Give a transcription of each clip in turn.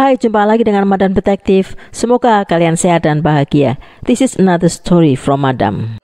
Hai, jumpa lagi dengan Madam Detektif. Semoga kalian sehat dan bahagia. This is another story from Madam.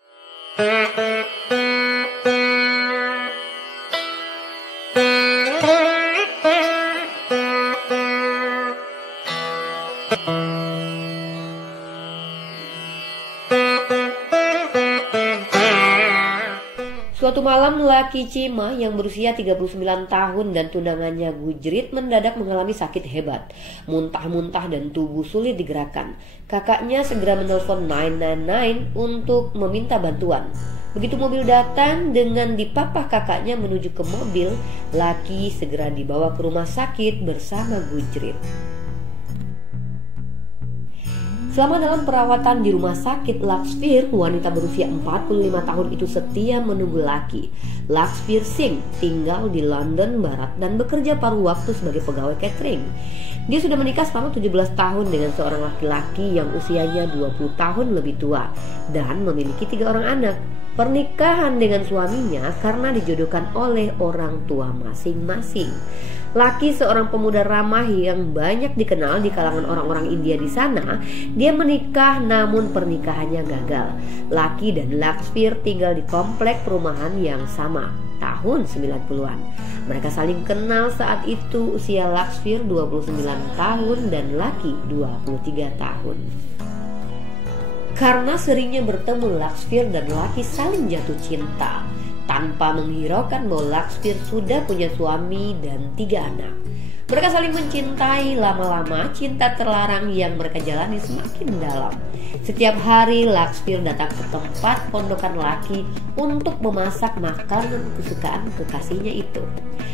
Suatu malam, laki Cima yang berusia 39 tahun dan tunangannya Gujrit mendadak mengalami sakit hebat, muntah-muntah dan tubuh sulit digerakkan. Kakaknya segera menelpon 999 untuk meminta bantuan. Begitu mobil datang, dengan dipapah kakaknya menuju ke mobil, laki segera dibawa ke rumah sakit bersama Gujrit. Selama dalam perawatan di rumah sakit, Laksvir, wanita berusia 45 tahun itu setia menunggu laki. Laksvir Singh tinggal di London Barat dan bekerja paruh waktu sebagai pegawai catering. Dia sudah menikah selama 17 tahun dengan seorang laki-laki yang usianya 20 tahun lebih tua dan memiliki 3 orang anak. Pernikahan dengan suaminya karena dijodohkan oleh orang tua masing-masing. Laki, seorang pemuda ramah yang banyak dikenal di kalangan orang-orang India di sana, dia menikah namun pernikahannya gagal. Laki dan Laksvir tinggal di komplek perumahan yang sama tahun 90-an. Mereka saling kenal saat itu usia Laksvir 29 tahun dan Laki 23 tahun. Karena seringnya bertemu, Laksvir dan Laki saling jatuh cinta tanpa menghiraukan bahwa Laksvir sudah punya suami dan 3 anak. Mereka saling mencintai. Lama-lama cinta terlarang yang mereka jalani semakin dalam. Setiap hari Laksvir datang ke tempat pondokan Laki untuk memasak makanan kesukaan kekasihnya itu.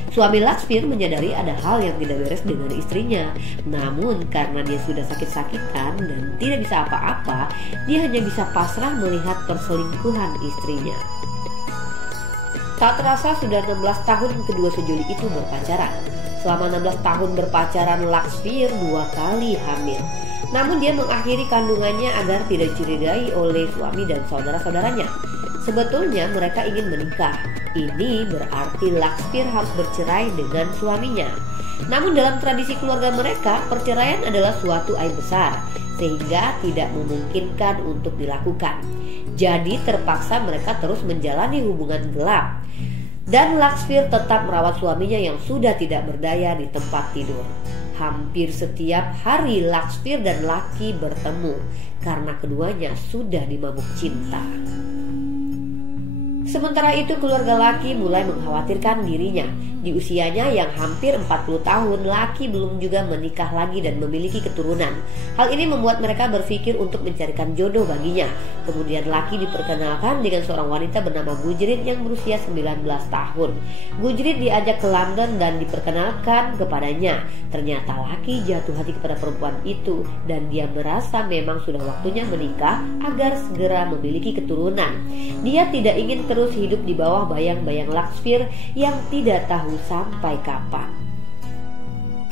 Suami Laksvir menyadari ada hal yang tidak beres dengan istrinya. Namun karena dia sudah sakit-sakitan dan tidak bisa apa-apa, dia hanya bisa pasrah melihat perselingkuhan istrinya. Tak terasa sudah 16 tahun kedua sejoli itu berpacaran. Selama 16 tahun berpacaran, Laksvir 2 kali hamil. Namun dia mengakhiri kandungannya agar tidak dicurigai oleh suami dan saudara-saudaranya. Sebetulnya mereka ingin menikah. Ini berarti Laksvir harus bercerai dengan suaminya. Namun dalam tradisi keluarga mereka, perceraian adalah suatu aib besar, sehingga tidak memungkinkan untuk dilakukan. Jadi terpaksa mereka terus menjalani hubungan gelap. Dan Laksvir tetap merawat suaminya yang sudah tidak berdaya di tempat tidur. Hampir setiap hari Laksvir dan Laki bertemu karena keduanya sudah dimabuk cinta. Sementara itu keluarga Laki mulai mengkhawatirkan dirinya. Di usianya yang hampir 40 tahun, Laki belum juga menikah lagi dan memiliki keturunan. Hal ini membuat mereka berpikir untuk mencarikan jodoh baginya. Kemudian Laki diperkenalkan dengan seorang wanita bernama Gujrit yang berusia 19 tahun. Gujrit diajak ke London dan diperkenalkan kepadanya. Ternyata Laki jatuh hati kepada perempuan itu dan dia merasa memang sudah waktunya menikah agar segera memiliki keturunan. Dia tidak ingin terus hidup di bawah bayang-bayang Laksvir yang tidak tahu sampai kapan.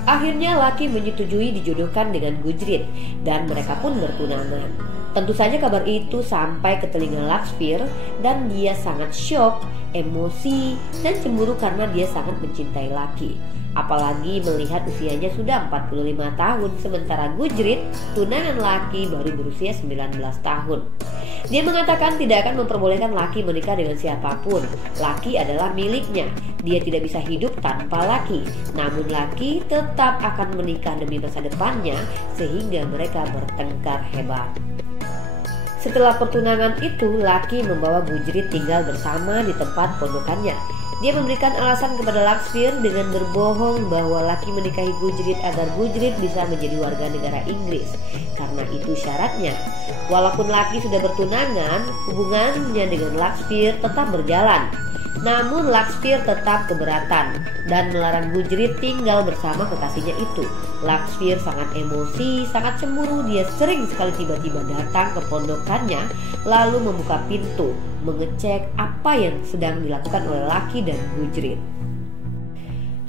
Akhirnya Laki menyetujui dijodohkan dengan Gujrit dan mereka pun bertunangan. Tentu saja kabar itu sampai ke telinga Laksvir dan dia sangat syok, emosi, dan cemburu karena dia sangat mencintai Laki. Apalagi melihat usianya sudah 45 tahun, sementara Gujrit, tunangan Laki, baru berusia 19 tahun. Dia mengatakan tidak akan memperbolehkan Laki menikah dengan siapapun. Laki adalah miliknya. Dia tidak bisa hidup tanpa Laki. Namun Laki tetap akan menikah demi masa depannya, sehingga mereka bertengkar hebat. Setelah pertunangan itu, Laki membawa Gujrit tinggal bersama di tempat pondokannya. Dia memberikan alasan kepada Laksvir dengan berbohong bahwa Laki menikahi Gujrit agar Gujrit bisa menjadi warga negara Inggris. Karena itu syaratnya. Walaupun Laki sudah bertunangan, hubungannya dengan Laksvir tetap berjalan. Namun Laksvir tetap keberatan dan melarang Gujrit tinggal bersama kekasihnya itu. Laksvir sangat emosi, sangat cemburu. Dia sering sekali tiba-tiba datang ke pondokannya lalu membuka pintu, mengecek apa yang sedang dilakukan oleh Laki dan Gujrit.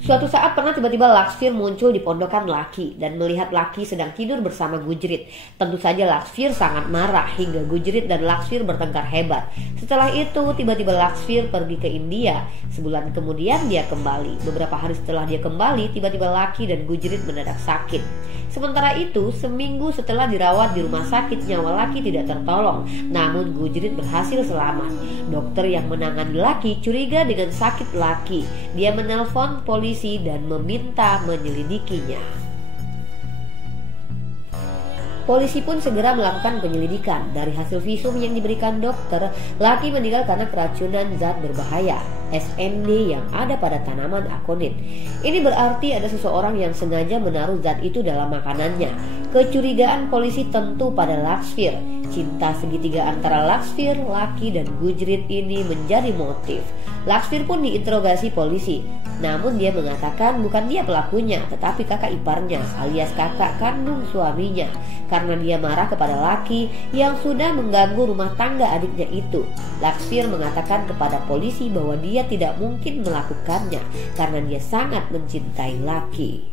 Suatu saat pernah tiba-tiba Laksvir muncul di pondokan Lucky dan melihat Lucky sedang tidur bersama Gujrit. Tentu saja Laksvir sangat marah hingga Gujrit dan Laksvir bertengkar hebat. Setelah itu tiba-tiba Laksvir pergi ke India. Sebulan kemudian dia kembali. Beberapa hari setelah dia kembali, tiba-tiba Lucky dan Gujrit mendadak sakit. Sementara itu, seminggu setelah dirawat di rumah sakit, nyawa Lucky tidak tertolong. Namun Gujrit berhasil selamat. Dokter yang menangani Lucky curiga dengan sakit Lucky. Dia menelpon polisi dan meminta menyelidikinya. Polisi pun segera melakukan penyelidikan. Dari hasil visum yang diberikan dokter, Lucky meninggal karena keracunan zat berbahaya SND yang ada pada tanaman akonit. Ini berarti ada seseorang yang sengaja menaruh zat itu dalam makanannya. Kecurigaan polisi tentu pada Laksvir. Cinta segitiga antara Laksvir, Lucky, dan Gujrit ini menjadi motif. Laksvir pun diinterogasi polisi. Namun dia mengatakan bukan dia pelakunya, tetapi kakak iparnya alias kakak kandung suaminya. Karena dia marah kepada Lucky yang sudah mengganggu rumah tangga adiknya itu. Laksvir mengatakan kepada polisi bahwa dia tidak mungkin melakukannya karena dia sangat mencintai Lucky.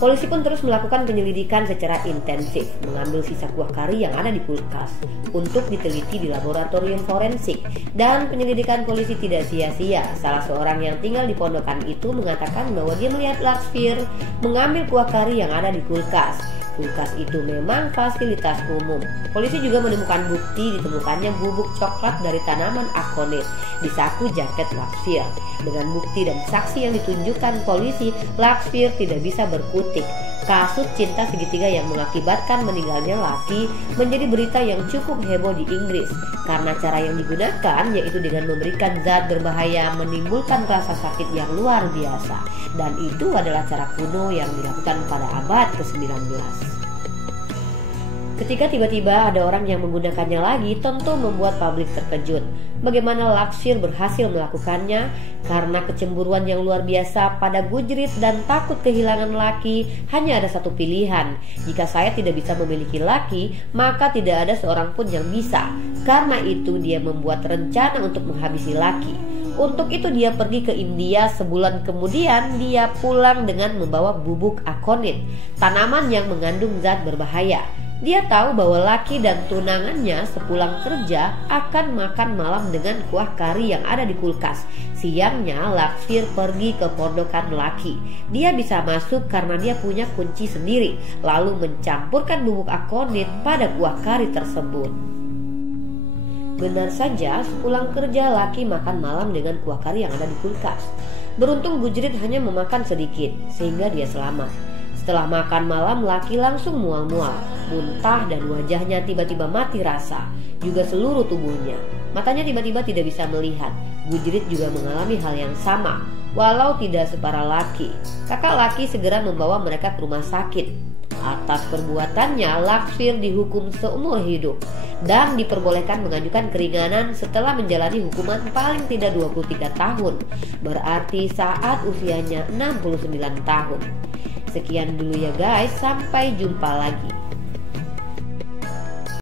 Polisi pun terus melakukan penyelidikan secara intensif, mengambil sisa kuah kari yang ada di kulkas untuk diteliti di laboratorium forensik. Dan penyelidikan polisi tidak sia-sia. Salah seorang yang tinggal di pondokan itu mengatakan bahwa dia melihat Laksvir mengambil kuah kari yang ada di kulkas. Kulkas itu memang fasilitas umum. Polisi juga menemukan bukti ditemukannya bubuk coklat dari tanaman akonit di saku jaket Laksvir. Dengan bukti dan saksi yang ditunjukkan polisi, Laksvir tidak bisa berkutik. Kasus cinta segitiga yang mengakibatkan meninggalnya Lucky menjadi berita yang cukup heboh di Inggris karena cara yang digunakan yaitu dengan memberikan zat berbahaya menimbulkan rasa sakit yang luar biasa, dan itu adalah cara kuno yang dilakukan pada abad ke-19. Ketika tiba-tiba ada orang yang menggunakannya lagi, tentu membuat publik terkejut. Bagaimana Laksvir berhasil melakukannya? Karena kecemburuan yang luar biasa pada Gujrit dan takut kehilangan Lucky, hanya ada satu pilihan. Jika saya tidak bisa memiliki Lucky, maka tidak ada seorang pun yang bisa. Karena itu dia membuat rencana untuk menghabisi Lucky. Untuk itu dia pergi ke India. Sebulan kemudian dia pulang dengan membawa bubuk akonit, tanaman yang mengandung zat berbahaya. Dia tahu bahwa Lucky dan tunangannya sepulang kerja akan makan malam dengan kuah kari yang ada di kulkas. Siangnya Laksvir pergi ke pondokan Lucky. Dia bisa masuk karena dia punya kunci sendiri, lalu mencampurkan bubuk akonit pada kuah kari tersebut. Benar saja, sepulang kerja Lucky makan malam dengan kuah kari yang ada di kulkas. Beruntung Gujrit hanya memakan sedikit sehingga dia selamat. Setelah makan malam, Lucky langsung mual-mual, muntah, dan wajahnya tiba-tiba mati rasa, juga seluruh tubuhnya. Matanya tiba-tiba tidak bisa melihat. Gujrit juga mengalami hal yang sama, walau tidak separah Lucky. Kakak Lucky segera membawa mereka ke rumah sakit. Atas perbuatannya, Laksvir dihukum seumur hidup dan diperbolehkan mengajukan keringanan setelah menjalani hukuman paling tidak 23 tahun, berarti saat usianya 69 tahun. Sekian dulu ya guys, sampai jumpa lagi.